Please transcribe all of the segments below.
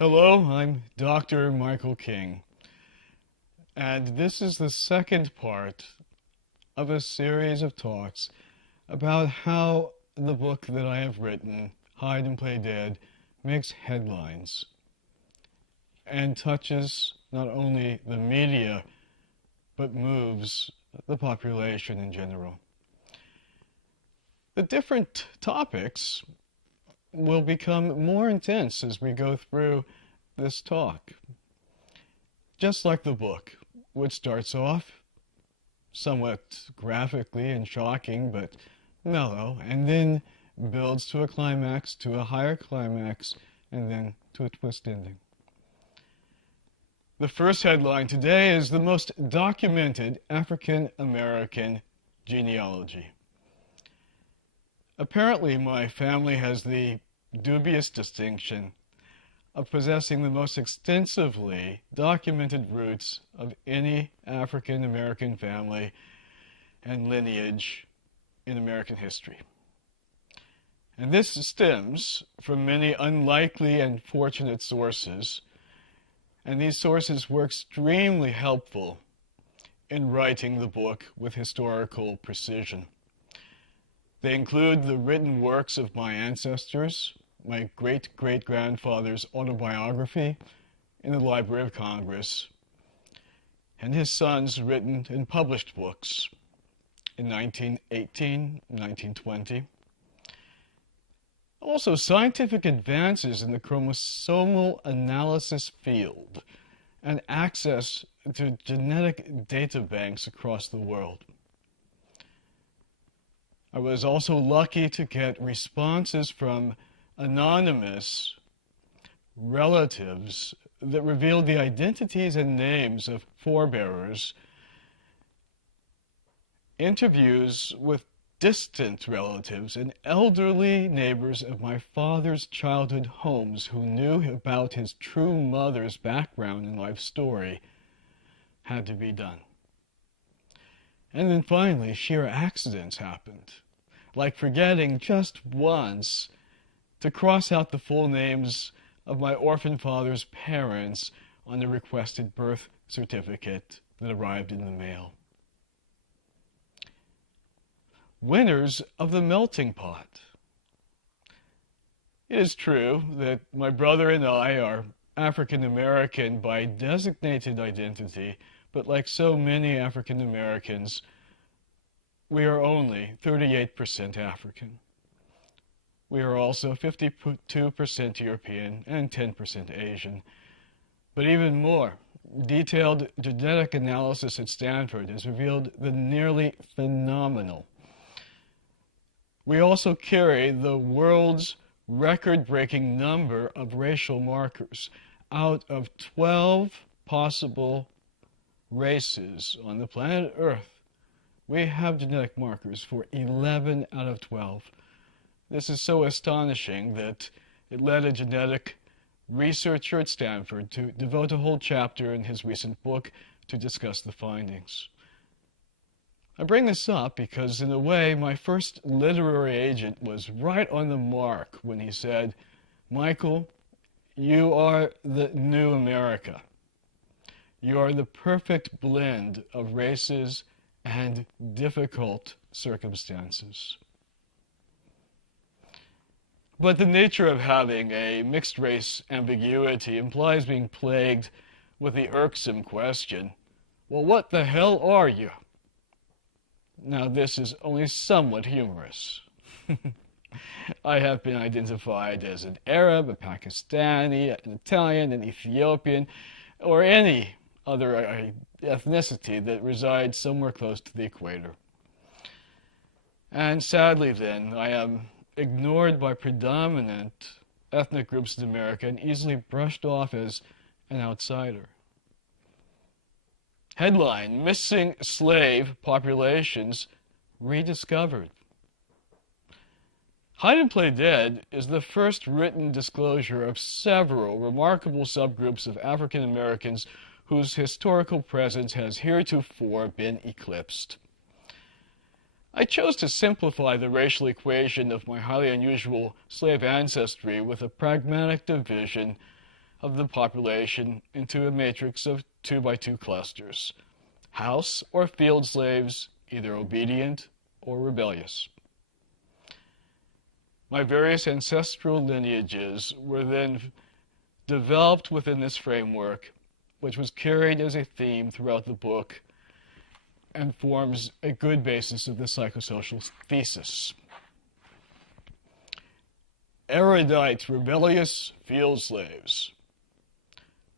Hello, I'm Dr. Michael King, and this is the second part of a series of talks about how the book that I have written, Hide and Play Dead, makes headlines and touches not only the media, but moves the population in general. The different topics will become more intense as we go through this talk. Just like the book, which starts off somewhat graphically and shocking, but mellow, and then builds to a climax, to a higher climax, and then to a twist ending. The first headline today is the most documented African-American genealogy. Apparently, my family has the dubious distinction of possessing the most extensively documented roots of any African-American family and lineage in American history. And this stems from many unlikely and fortunate sources, and these sources were extremely helpful in writing the book with historical precision. They include the written works of my ancestors, my great-great-grandfather's autobiography in the Library of Congress, and his son's written and published books in 1918, 1920. Also, scientific advances in the chromosomal analysis field and access to genetic data banks across the world. I was also lucky to get responses from anonymous relatives that revealed the identities and names of forebearers, interviews with distant relatives and elderly neighbors of my father's childhood homes who knew about his true mother's background and life story had to be done. And then finally, sheer accidents happened, like forgetting just once to cross out the full names of my orphan father's parents on the requested birth certificate that arrived in the mail. Winners of the melting pot. It is true that my brother and I are African American by designated identity, but like so many African Americans, we are only 38% African. We are also 52% European and 10% Asian. But even more, detailed genetic analysis at Stanford has revealed the nearly phenomenal. We also carry the world's record-breaking number of racial markers. Out of 12 possible races on the planet Earth, we have genetic markers for 11 out of 12. This is so astonishing that it led a genetic researcher at Stanford to devote a whole chapter in his recent book to discuss the findings. I bring this up because, in a way, my first literary agent was right on the mark when he said, "Michael, you are the new America. You are the perfect blend of races and difficult circumstances." But the nature of having a mixed-race ambiguity implies being plagued with the irksome question, well, what the hell are you? Now, this is only somewhat humorous. I have been identified as an Arab, a Pakistani, an Italian, an Ethiopian, or any other ethnicity that resides somewhere close to the equator. And sadly, then, I am ignored by predominant ethnic groups in America and easily brushed off as an outsider. Headline: Missing Slave Populations Rediscovered. Hide and Play Dead is the first written disclosure of several remarkable subgroups of African Americans whose historical presence has heretofore been eclipsed. I chose to simplify the racial equation of my highly unusual slave ancestry with a pragmatic division of the population into a matrix of 2 by 2 clusters: house or field slaves, either obedient or rebellious. My various ancestral lineages were then developed within this framework, which was carried as a theme throughout the book and forms a good basis of the psychosocial thesis. Erudite, rebellious field slaves.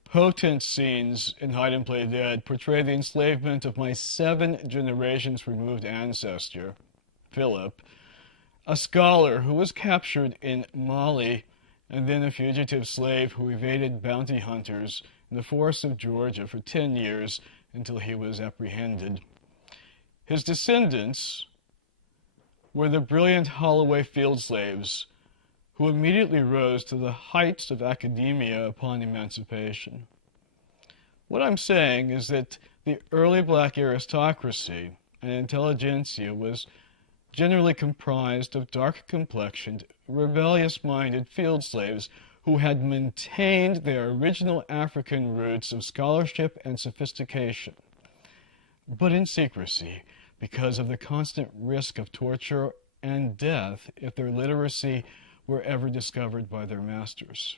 Potent scenes in Hide and Play Dead portray the enslavement of my 7 generations removed ancestor, Philip, a scholar who was captured in Mali and then a fugitive slave who evaded bounty hunters in the forests of Georgia for 10 years until he was apprehended. His descendants were the brilliant Holloway field slaves who immediately rose to the heights of academia upon emancipation. What I'm saying is that the early black aristocracy and intelligentsia was generally comprised of dark-complexioned, rebellious-minded field slaves who had maintained their original African roots of scholarship and sophistication, but in secrecy because of the constant risk of torture and death if their literacy were ever discovered by their masters.